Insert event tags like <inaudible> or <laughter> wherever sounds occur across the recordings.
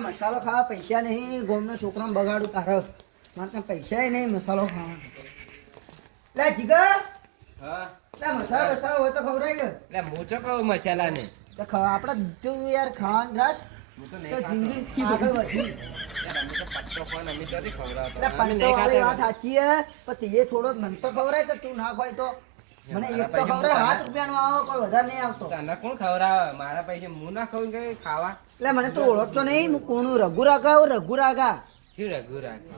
મસાલો ખાવા પૈસા નહીં ગોમનો છોકરો બગાડું તારો. મારે પૈસા નહીં મસાલો ખાવા લે જીગર. હા? લે મસાલો મસાલો હોય તો ખવડાવી ગયો એટલે હું તો મસાલા ને તો ખવા આપણે તું યાર ખાવાનું રસ તો જિંદગી આગળ <laughs> વધી. પટ્ટો. વાત સાચી હે પણ તે થોડો મન તો ખવડાય તો તું ના ખવાય તો. મને એક તો ખવડાય હાથ રૂપિયાનો આવો કોઈ વધારે નહીં આવતો. તને કોણ ખવડાવે? મારા પૈસે હું ના ખાઉં કે ખાવા? એટલે મને તો ઓળખતો નહીં હું કોણ રઘુ રાગા હું રઘુ રાગા શું રઘુ રાખે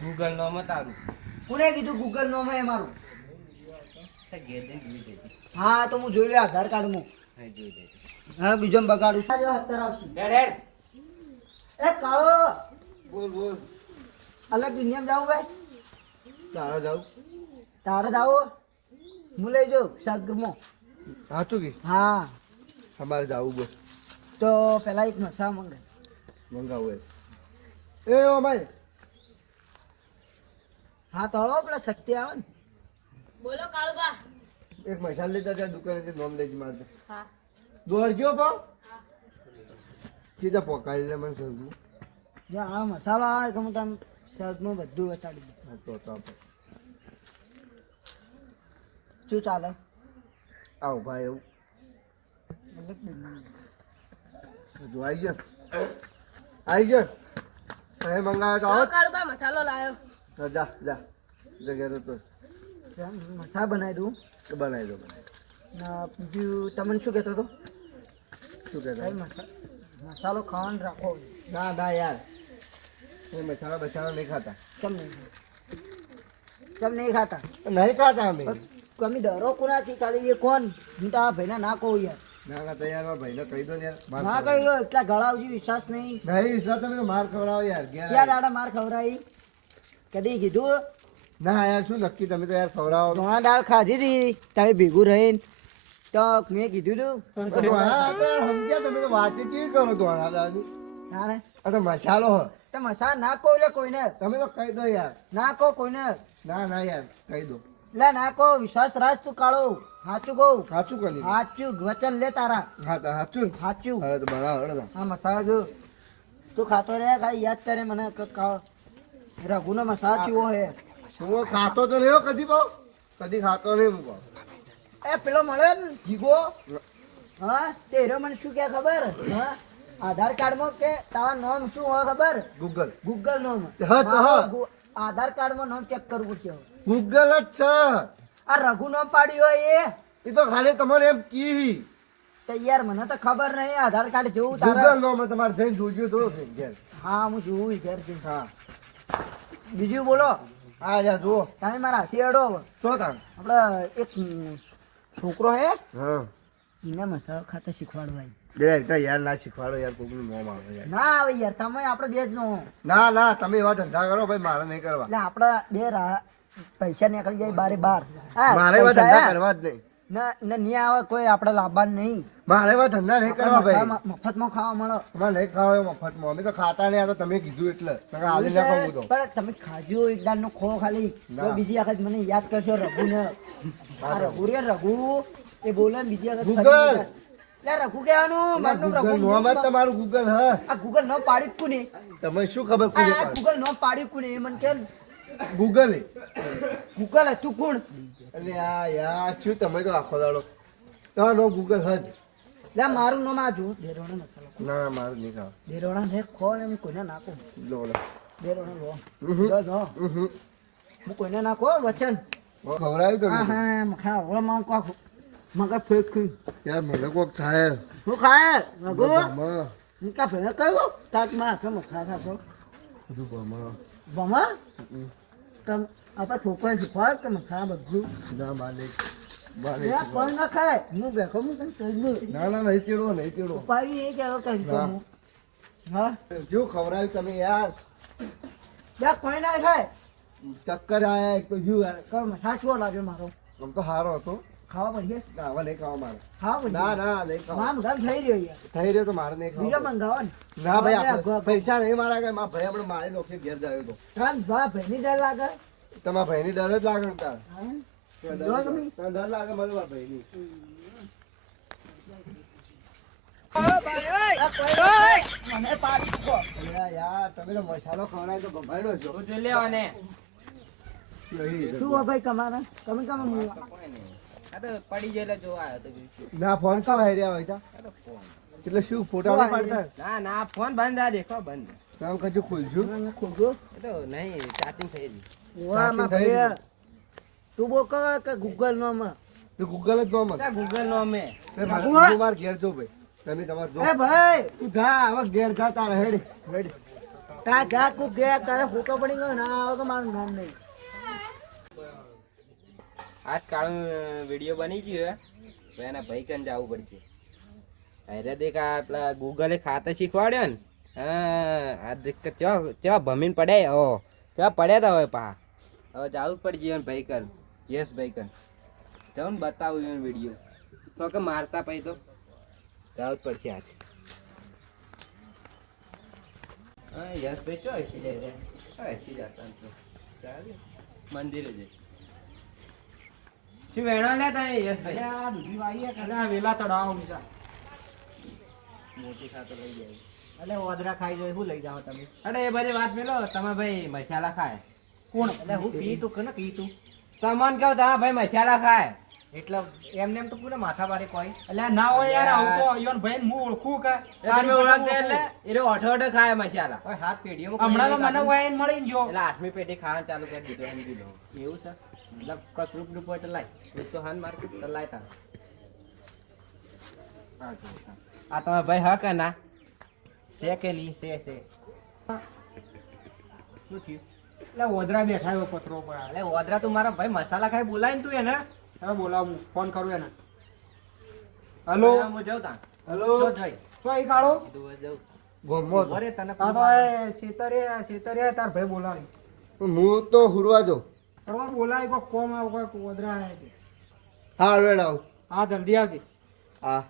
ગૂગલ નો તારું. કોણે કીધું ગૂગલ નો મેં મારું. હા તો હું જોઈ લે આધાર કાર્ડમાં હા, જોઈ દેજે. બીજો બગાડું સારી વાત આવશે. એ કાળો. બોલ બોલ. અલગ દુનિયામાં જાવ ભાઈ? તારા જાવ તારે જાવો હું લઈ જાઉં સગમાં સાચું કે? હા. અમારે જાવું બોલ તો પેલા એક મસા મંગે મંગાવું એ ઓ ભાઈ. હા તો હળો પેલા શક્તિ આવે ને. બોલો કાળુબા. એક મસાલ લેતા ત્યાં દુકાને નોમ લેજી મારતો હા. દોડજો પાવ સીધા પોકાડી લે મને જો આ મસાલા આવે કે હું સગમાં બધું બતાડી દઉં તો તો. શું ચાલે. આવો ભાઈ એવું. બધું આવી ગયો. આવી ગયો. એ મંગાવ્યો તો મસાલો લાવ્યો. હા, જા જા. જગ્યા તો? મસા બનાવી દઉં. તો બનાવી દો બનાવી ના બીજું તમને શું કહેતો હતો? શું કહેતા મસા મસાલો ખાવાનું રાખો. ના ના યાર. એ મસાલા બસાલા નહીં ખાતા. કેમ નહીં? કેમ નહીં ખાતા? નહીં ખાતા અમે. કમી ડરો કોનાથી ખાલી એ કોણ? હું તો આ ભાઈને ના કહું યાર. ના ના તૈયાર ભાઈને કહી દો યાર. ના. કહ્યું એટલા ગળાવજી વિશ્વાસ નહીં. નહીં વિશ્વાસ તમે માર ખવડાવો યાર ક્યાં દાડા માર ખવડાવી? કદી કીધું? ના યાર શું નક્કી? તમે તો યાર ખવડાવો. ધોણા દાળ ખાધી હતી તમે ભેગું રહીને તો મેં કીધું તું. સમજ્યા તમે તો વાત કેવી કરો ધોળા દાળની? તાણે તો મસાલો હ તો મસાલ ના કહો કોઈને. તમે તો કહી દો યાર. ના કહો કોઈને. ના ના યાર કહી દો. લે ના કહો વિશ્વાસ રાજ તું કાળો. હાચું કહું. સાચું કહી હાચું વચન લે તારા. હા હાચું. ને? હવે તો હળો હા મસાજ. તું ખાતો રહે ખાલી યાદ કરે મને કાળો રઘુનો મસાલા કેવો હે? હું ખાતો તો રહ્યો કદી પાવ કદી ખાતો નહીં હું એ પેલો મળ્યો ને જીગો? હા તે હીરો મને શું કે ખબર? હા આધાર કાર્ડમાં કે તારા નામ શું હોય ખબર? ગૂગલ. ગૂગલ નામ. આધાર કાર્ડ હા. કાર્ડમાં નામ ચેક કરવું પડશે. ગૂગલ જ છે. આ રઘુ નામ પાડ્યું હોય એ? એ તો ખાલી તમારે એમ કી. તો યાર મને તો ખબર નહીં આધાર કાર્ડ જોવું ગૂગલ તારા નો મેં તમારે જઈને જોજો થોડો છે ઘેર. હા હું જોઉં ઘેર જઈને. હા. બીજું બોલો. આ જા જુઓ. તમે મારા હાથી અડો. શું તાણ. આપણે એક છોકરો હે? હા. એને મસાલો ખાતા શીખવાડવાય. જરા યાર ના શીખવાડો યાર કોકનું મોં આવે યાર. ના આવે યાર તમે આપણે બે જ નો. ના ના તમે એવા ધંધા કરો ભાઈ મારે નહીં કરવા. એટલે આપણા બે રા પૈસા નીકળી જાય બારે બાર. મારે એવા ધંધા કરવા જ નહીં. ના ના નહીં આવે કોઈ આપણે લાભવાન નહીં. મારે એવા ધંધા નહીં કરવા ભાઈ. મફતમાં- ખાવા મળો. અમારે નહીં ખાવા મફતમાં. અમે તો ખાતા નહીં આ તો તમે કીધું એટલે. તમે હાલી ના ખાવું તો. પણ તમે ખાજો એક દાળ ખો ખાલી. બીજી વખત મને યાદ કરશો રઘુ ને રઘુ રે રઘુ. એ બોલે ને બીજી વખત ગૂગલ. રઘુ કહેવાનું? મારું રઘુ નોમ તમારું ગૂગલ હા. આ ગૂગલ નો પાડી કોને? તમે શું ખબર આ ગૂગલ નો પાડી કુ એ મને કે ગૂગલ ગૂગલ તું કોણ? અરે આ યાર શું તમે તો આખો દાડો. તમારો ગૂગલ હજ લે મારું નામ આ જો દેરોણા મસાલો. ના ના મારું નહીં ખાવ દેરોણા ને ખો ને હું કોઈને નાખું. લો લો. દેરોણા લો. લો લો હું. કોઈને નાખો વચન. ખવડાવી તો હા. હા મખા હવે માં કોક મગર ફેક ખઈ યાર મને કોક થાય. હું ખાય? મગો હું કા ફેર કયું તાતમાં કે મખા ખાશો બધું ભમા. બમા તમ આપણે છોકરા શીખવાડ કે મખા બધું. ના માને કોઈ ના ખાય? હું બેઠો હું કઈ કહી દઉં ના ના નહીં તેડો નહીં તેડો. ઉપાય એ કે કઈ ના. હા? જો ખવડાવ્યું તમે યાર. લે કોઈ ના ખાય? ચક્કર આયા એક તો જુ યાર સાચવો લાગ્યો મારો. આમ તો સારો હતો. ખાવા પડશે ખાવા નહીં ખાવા મારે. ખાવા ના પડશે ના નહીં ખાવા. થઈ રહ્યો યાર થઈ રહ્યો તો મારે નહીં બીજો ખાવા મંગાવો ને. ના ભાઈ આપણે પૈસા નહીં મારા કે મારા ભાઈ આપણે મારી લોકો ઘેર જાય તો ત્રણ ભા ભાઈની ડર લાગે? તમારા ભાઈની ડર જ લાગે તાર? જો. ડર લાગે મને મારા ભાઈની. મસાલો ખવડાય તો છો જોઈ લેવાને નહીં. શું ભાઈ કમાના તમે કમા તો તો. ના ફોન તો હાર્યા હોય તા? તો. એટલે શું ફોટા પાડતા? ના ના ફોન બંધ આ દેખો બંધ. તમે કજુ ખોલજો. ખોલજો. તો નહીં ચાર્જિંગ થઈ ગઈ વાહ, માં ભાઈ. તું બોલ કહો કે ગૂગલ નો માં? તો ગૂગલ જ નો માં. ગૂગલ નો અમે હું માર ઘેર જો ભાઈ. તમે તમાર જો. એ ભાઈ! તું જા હવે ઘેર જા તારે હેડ. હેડ તા જા કુ ગયા તારે ફોટો પડી ગયો ના આવે તો મારું નામ નહીં. આજ કાળું વીડિયો બની ગયો તો એના ભાઈ કન જવું પડશે. અરે દેખ આ પેલા ગૂગલે ખાતા શીખવાડ્યો ને. હા, આ દેખ ચો ભમીને પડે. ઓ ચેવા પડ્યા તા હવે પા. હવે જવું પડશે ભાઈ કન યસ ભાઈ કન જાઉં બતાવું એને વીડિયો તો કે મારતા પછી તો. જવું પડશે આજ. હા યસ ભાઈ ચો હસી જાય હસી જતા મંદિરે જઈશ. શું વેણો લે તઈ? યસ ભાઈ. વેલા ચડાવો મીઠા મોટી ખાતો લઈ જાય. એટલે ઓદરા ખાઈ જાય શું લઈ જાઓ તમે અરે એ બધી વાત મેલો તમે ભાઈ મસાલા ખાય. કોણ? એટલે હું પી તું કને પી તું? તમને કહો તા ભાઈ મસાલા ખાય. એટલે એમને એમ તો પૂરા માથા મારે કોઈ. એટલે ના હોય યાર આવું તો યોન ભાઈ હું ઓળખું કે? તમે ઓળખતા એટલે એ ઓઠો અઠો ખાય મસાલા. ઓય હાથ પેઢીઓ હમણાં તો મને વાઈન મળી જો એટલે આઠમી પેઢી ખાવાનું ચાલુ કરી દીધું એમ લો એવું છે? મતલબ કોઈ પ્રૂફ પ્રૂફ હોય તો લાય. તો હાન આ તમે ભાઈ હા કે ના? સે કે લી સે સે શું થયું? એટલે ઓદરા બેઠા એવો પથરો પર. એટલે ઓદરા તું મારા ભાઈ મસાલા ખાઈ બોલાય ને તું એને. હવે બોલાવું. ફોન કરું એને. હલો. હું જાઉં તા હલો. જો જોઈ. તો કાઢો. જાઉં. ગોમો. અરે તને આ તો એ શેતરે શેતરે તાર ભાઈ બોલાવી હું તો હુરવા જો કરવા બોલાવી કોઈ કોમ આવ કોઈ ઓદરા આયા છે. હા રેડ આવ. હા જલ્દી આવજે. હા.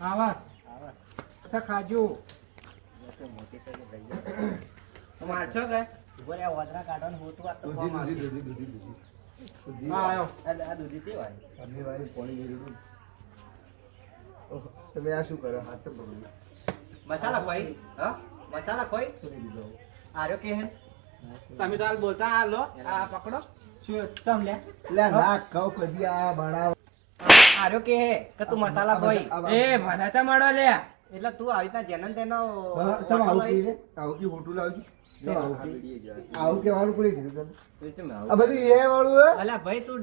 આવા સા ખાજો. મારશો કે? રે ઓદરા કાઢવાનું હોતું આ તો. હા આવ્યો એટલે આ દૂધી તે હોય. તમે ભાઈ પોણી ગયું તમે આ શું કરો? હાથ પકડો મસાલા ખોઈ હા? મસાલા દીધો આર્યો કે હે? તમે તો હાલ બોલતા હાલ આ પકડો. શું ચમ લે? એટલે ના કહું કદી આ બનાવ આર્યો કે હે કે તું મસાલા ભાઈ? એ તો લે. એટલે તું આવી રીતના જેનન તેનો ચમ આવું હોટલ કી આવું કી હોટું લાવજો. આવું કી આ આવું કેવાનું કોને કીધું આ બધું એ વાળું અલા ભાઈ તું.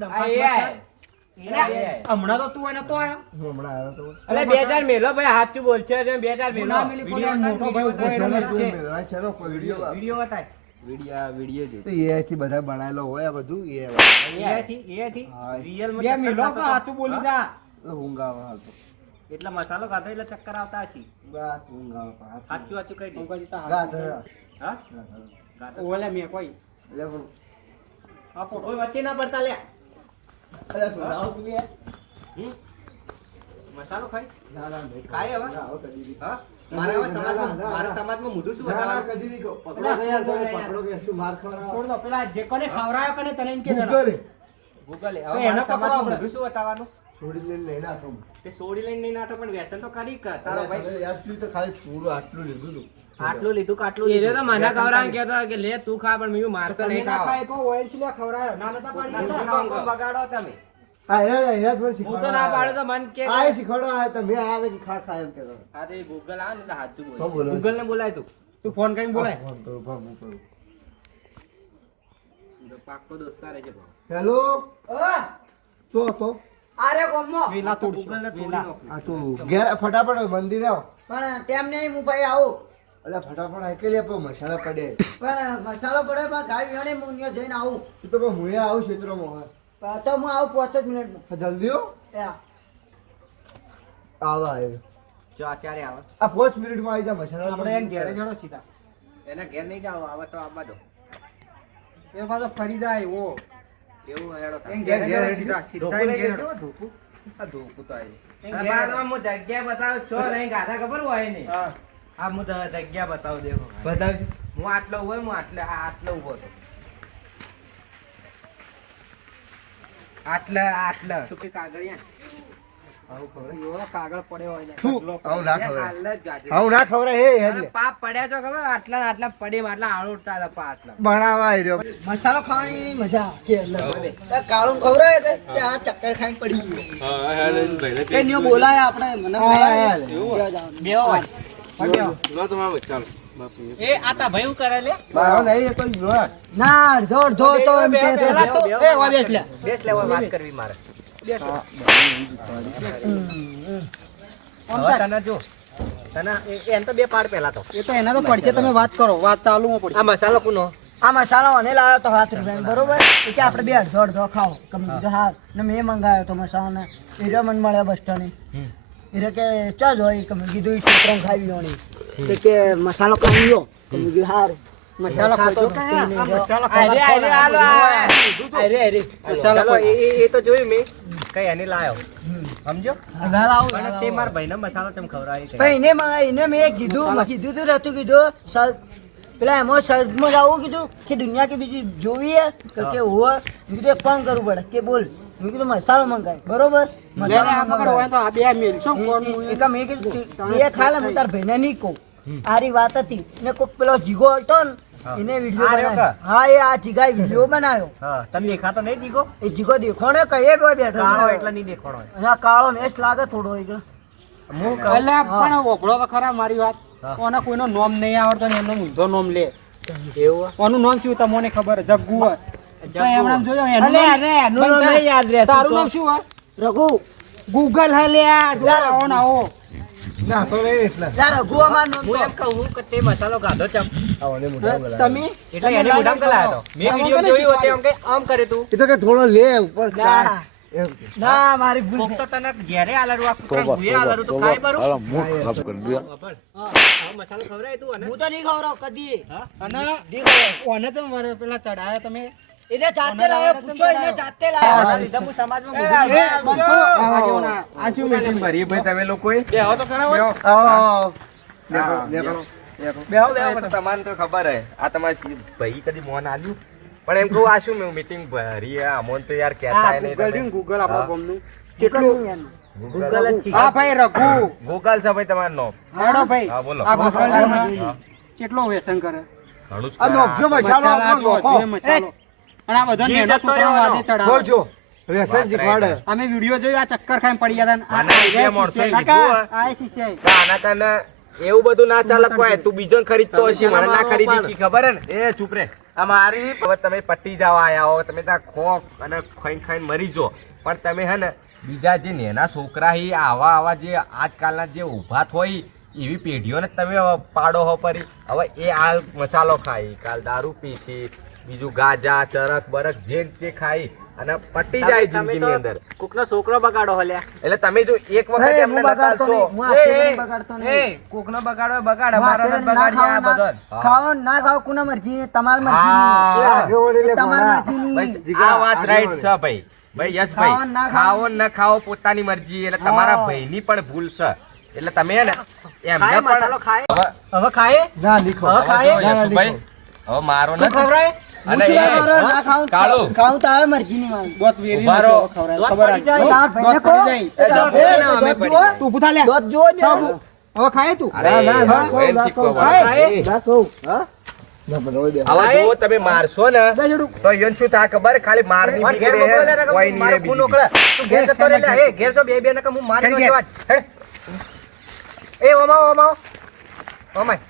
હમણાં તો તું એને તો અરે આવ્યો બે ચાર મેલો ભાઈ હાચું બોલશે ને બે ચાર મેલો. મોટો ભાઈ વીડિયો બતાય વિડિયો વિડિયો તો એ થી બધા બનાયેલો હોય આ બધું એ AI થી AI થી. હા. માં ચક્કર મિલો ખાતો કે તો. સાચું બોલી જા. ઊંઘ હાલતો એટલે મસાલો ખાધો એટલે ચક્કર આવતા હશે. બસ સાચું સાચું કહી હા? એટલે ઓલે મેં કોઈ. આ ફોટો વચ્ચે ના પડતા લે. અરે તું મસાલો ખાઈ ના ના નહીં ખાય હવે? ના, હવે હા? મારા સમાજમાં ના, ના, મારા સમાજમાં મોઢું શું ના, ના, બતાવવાનું? કદી નહીં પકડો કે યાર, તમે પકડો કે શું માર ખવડાવો? છોડ દો પેલા જે કોને ખવરાયો કને તને એમ કે ગૂગલે. ગૂગલે. હવે એનો સમાજમાં મોઢું શું બતાવવાનું? છોડી દઈને લઈને. તે લઈને પણ વ્યસન તો કરી કર તારો ભાઈ. યાર શું તો ખાલી થોડું આટલું લીધું. આટલું લીધું કે આટલું એ તો મને કે લે તું ખા પણ મેં મારતો નહીં ખાવ. ખાય તો ઓઇલ ખવરાયો ના નતા પાડી કહો? બગાડો તમે? જ હું તો ના. તો મન કે આ ખા ખા એમ હતો. ગૂગલ ને બોલ ને બોલાય તું. તું ફોન કરીને બોલાય. ફોન કરું, ફોન કરું. પાક્કો દોસ્તાર છે હેલો ઓય, શું હતો? આરે ગોમો! વેલા તોડશો. ગૂગલ ને તોડી વેલા. આ તું ઘેર ફટાફટ મંદિર આવ. પણ તેમ નહીં હું ભાઈ આવું. એટલે ફટાફટ હાકેલી આપો મસાલા પડે. પણ મસાલો પડે પણ ગાય વિહાણે હું જઈને આવું. તું તો હું એ આવું ક્ષેત્રમાં હવે. પણ તો હું આવું પાંચ જ મિનિટમાં. જલ્દી હો. આવા આવ્યો જો આચાર્ય આવે. આ પાંચ મિનિટમાં આવી જા મશીન આપણે એને ઘેરે જડો સીધા. એના ઘેર નહીં જાવ આવે તો આવવા દો એ પાછો ફરી જાય ઓ. એવું હેડો એને ઘેર ઘેર સીધા સીધા. એને ઘેર. આ ધોકું તો આવી. આ હું જગ્યા બતાવું છો નહીં ગાધા ખબર હોય ને હા. હા જગ્યા બતાવું દેખો. બતાવશે હું આટલો હોય હું આટલે આ આટલો ઊભો હતો આટલે આટલે. શું કે કાગળિયા એવો કાગળ પડ્યો હોય ને. પડી ઢગલો આપણે ના એ લે. ને. મસાલો તે કે આ એ મારો. એમ તો એ તો એના તો પડશે તમે વાત કરો. વાત ચાલુ માં પડશે. આ મસાલો અને લાવ્યો તો હાથ રૂપિયા બરોબર? કે આપણે બે અડધો અડધો ખાઓ હા. ને મેં મંગાવ્યો તો મસાલો ને હીરો મને મળ્યો બસ સ્ટેન્ડ હીરો કે ચાલ હોય કે મેં કીધું છોકરાને ખાવી જોણી કે કે મસાલો ખાવી લો કે મેં કીધું હારું. મસાલો ખાતો તો પીને અરે, અરે, હાલો, અરે, અરે. મસાલો એ તો જોયું મેં. કઈ એને લાયો. સમજો ના લાવું, ના પણ તે મારા ભાઈને મસાલો ચમ ખવડાવી પણ એને મેં કીધું કીધું તું રહેતું કીધું પેલા એમાં સર્જમાં આવું કીધું કે દુનિયા કે બીજી જોવી તો કે હોવે. કીધું એક ફોન કરવું પડે કે બોલ. મેં કીધું મસાલો મંગાય. બરોબર? મસાલો હોય તો આ બે મેલશો ફોન એ- એ- એ મેં કીધું તું- ખાલે હું તાર ભાઈને નહીં કહું. આરી વાત હતી. ને કોક પેલો જીગો હતો ને એને વીડિયો બનાવ્યો. હા એ આ જીગાએ વીડિયો બનાવ્યો. હા તમે દેખાતો નહીં જીગો? એ જીગો દેખોણે કહીએ બે બેઠો કાળો એટલે નહીં દેખોણો અને કાળો મેસ લાગે થોડો એ હું એટલે પણ ઓગળો તો ખરા મારી વાત. કોના કોઈનો નોમ નહીં આવડતો ને એનો ઊંધો નોમ લે. એવું ઓનું નામ શું તમને ખબર? જગ્ગુ આમ અરે, ગૂગલ હે લે આ જો આવો ના આવો. ના, તો નહીં એટલે. યાર રઘુ અમાર નો હું એમ કહું કે તે મસાલો ગાધો ચમ આવાને મોઢા ગલા તમે? એટલે એને મોઢા ગલાયો હતો મે વિડિયો જોયો જોયું એમ કે આમ કરે તું. એ તો કે થોડો લે ઉપર ના ના મારી ભૂલ ફક્ત તને ઘેરે આલારું આ કુતરા ભૂએ આલારું તો ખાય બરું. હા મસાલો ખવરાય તું અને? હું તો નહીં ખવડાવ કદી. અને? ઓને ચમ પેલા ચડાયો તમે? એને જાતે લાવ્યો પૂછો એને જાતે લાવ્યો હું સમાજમાં એ, ના. આ શું meeting ભરી ભાઈ તમે લોકોએ? બેહો તો ખરા હોય. હા, બેહો. બેહો, તમને તો ખબર હે. આ તમારે ભાઈ કદી મોન આલ્યું? પણ એમ કહું આ શું મેં મીટિંગ ભરી હે અમોન તો યાર કહેતા નહીં ગૂગલ ગૂગલ આપણા હા. કેટલું ગૂગલ જ હા ભાઈ રઘુ. ગૂગલ છે ભાઈ તમારો હેડો ભાઈ. હા, બોલો. આ ગૂગલ ને. કેટલો વ્યસન કરે? ઘણું જ આ. નોખજો મસાલો મસાલા જો, મસાલો. અને આ બધા જીવ નેના છોકરાઓ. વાદે ચડાવે. બોલજો. વ્યસન શીખવાડે. અમે વિડિયો જોયો આ ચક્કર ખાઈને પડી ગયા હતા આના ને. બે આ માણસોએ શિષ્ય. કીધું કાકા. આ શિષ્ય. આના કારણે એવું બધું ના ચાલે કોઈ તું બીજો ખરીદતો હશે મને ના ખરીદી કી ખબર હે ને એ ચૂપ રે અમારી હવે તમે પટ્ટી જવા આયા હો તમે ત્યાં ખો અને ખાઈને ખાઈને મરી જો પણ તમે હે ને બીજા જે નેના છોકરા હી આવા આવા જે આજકાલના જે ઊભા થોઈ એવી પેઢીઓને તમે પાડો હો પરી હવે એ આ મસાલો ખાઈ કાલ દારૂ પીસી બીજું ગાજા ચરક બરક જે તે ખાઈ અને પટી જાય જિંદગીની અંદર. કોકનો છોકરો બગાડો હલ્યા એટલે તમે જો એક વખત એમને બગાડતો નહીં. બગાડતો નહીં. કોકનો બગાડો બગાડ. અમારો બગાડ્યા બધો ના- ખાઓ ને ખાઓ કોના મરજી તમારી. મરજી તમારી જીગા, આ વાત રાઈટ છે ભાઈ. ભાઈ યસ ભાઈ. ખાઓ. ન ખાઓ પોતાની મરજી. એટલે તમારા ભાઈ ભાઈની પણ ભૂલ છે. એટલે તમે ને એમને ખાય પણ હવે હવે ખાય? ના, લીખો. હવે ખાય? હવે હવે મારો ન નથી. ખવડાય? અને એ- ના ખાઉં કાળુ. ખાઉં મારી. વેરી ખબર તાર ભાઈને અમે પડી તું લે. દોત ને. હવે. ખાય તું. ના, ના, ના, ના. કહું. તમે મારશો ને તો શું થાય ખબર? ખાલી મારની લે ને બીજી તું ઘેર જતો રહે લે. ઘેર જો બે બે ને કે હું મારી દઉં. એ ઓમાઓ ઓમાઓ ઓમાય.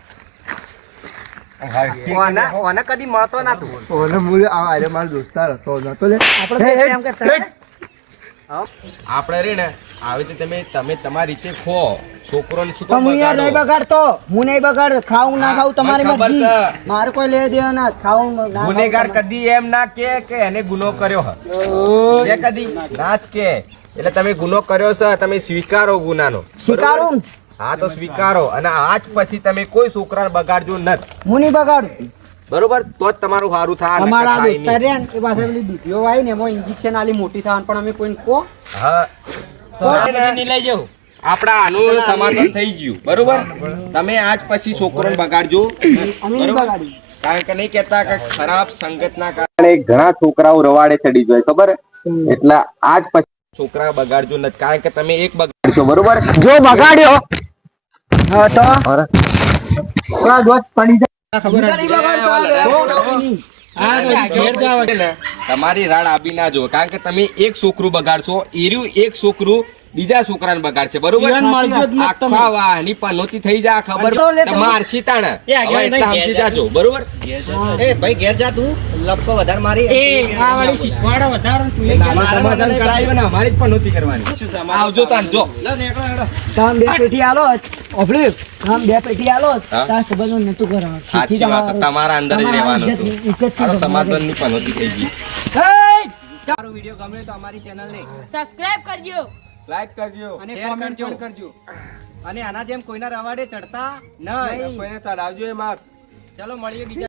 ઓના ઓના કદી મળતો ના તું. ઓને મુએ આ મારો દોસ્તાર હતો નતો લે. આપણે એમ કરતા આપણે રે ને આવી રીતે તમે તમે તમારી રીતે ખો. છોકરોને શું હું યાર નહીં બગાડતો. હું નહીં બગાડ ખાવું ના ખાવું તમારી મરજી. મારે કોઈ લે દેવા ના ખાવું ના ગુનેગાર કદી એમ ના કે કે એને ગુનો કર્યો હ. કદી ના જ કે. એટલે તમે ગુનો કર્યો છે તમે સ્વીકારો ગુનાનો. સ્વીકારું હા તો સ્વીકારો. અને આજ પછી તમે કોઈ છોકરાને બગાડજો નત હું નહીં બગાડું. બરોબર? તો જ તમારું સારું થાય અમારા દોસ્તાર રહ્યા એ પાસે પેલી દીકરીઓ આવી ને એમાં ઇન્જેક્શન આલી મોટી થવાનું પણ અમે કોઈને કો હા. તો નહીં લઈ જાઓ આપણા આનું સમાધાન થઈ ગયું. બરોબર? તમે આજ પછી છોકરોને બગાડજો. અમે નહીં બરોબર? કારણ કે નહીં કહેતા કે ખરાબ સંગતના કારણે ઘણા છોકરાઓ રવાડે ચડી જાય ખબર? એટલે આજ પછી છોકરા બગાડજો નથી કારણ કે તમે એક બગાડશો જો બગાડ્યો. હા તો? થોડા દોસ્ત પડી જાય. ખબર તમારી રાડ આપી ના જો કારણ કે તમે એક છોકરું બગાડશો એર્યું એક છોકરું બીજા છોકરાને બગાડશે બરોબર? આખા વાહની પનોતી થઈ જા ખબર. તમાર સીતાણા હવે એટલા સમજી જાજો બરોબર? એ ભાઈ ઘેર જા તું. લપકો વધારે મારી એ આ વાળી શીખવાડા વધારે તું મારા સમાધાન કરાવી ને અમારી જ પનોતી કરવાની. આવજો તાન જો. લો નેકળો હેડો. તમે બે પેટી આલો. ઓફલી તમે બે પેટી આલો. તા સબજો નતું કરવાનું. સાચી વાત તમારા અંદર જ રહેવાનું હતું. આ તો પનોતી થઈ ગઈ. તારો વિડિયો ગમે તો અમારી ચેનલને સબસ્ક્રાઇબ કરજો. લાઈક કરજો અને શેર કરજો. અને આના જેમ કોઈના રવાડે ચડતા નહીં. કોઈને ચડાવજો એ માફ ચલો મળીએ બીજા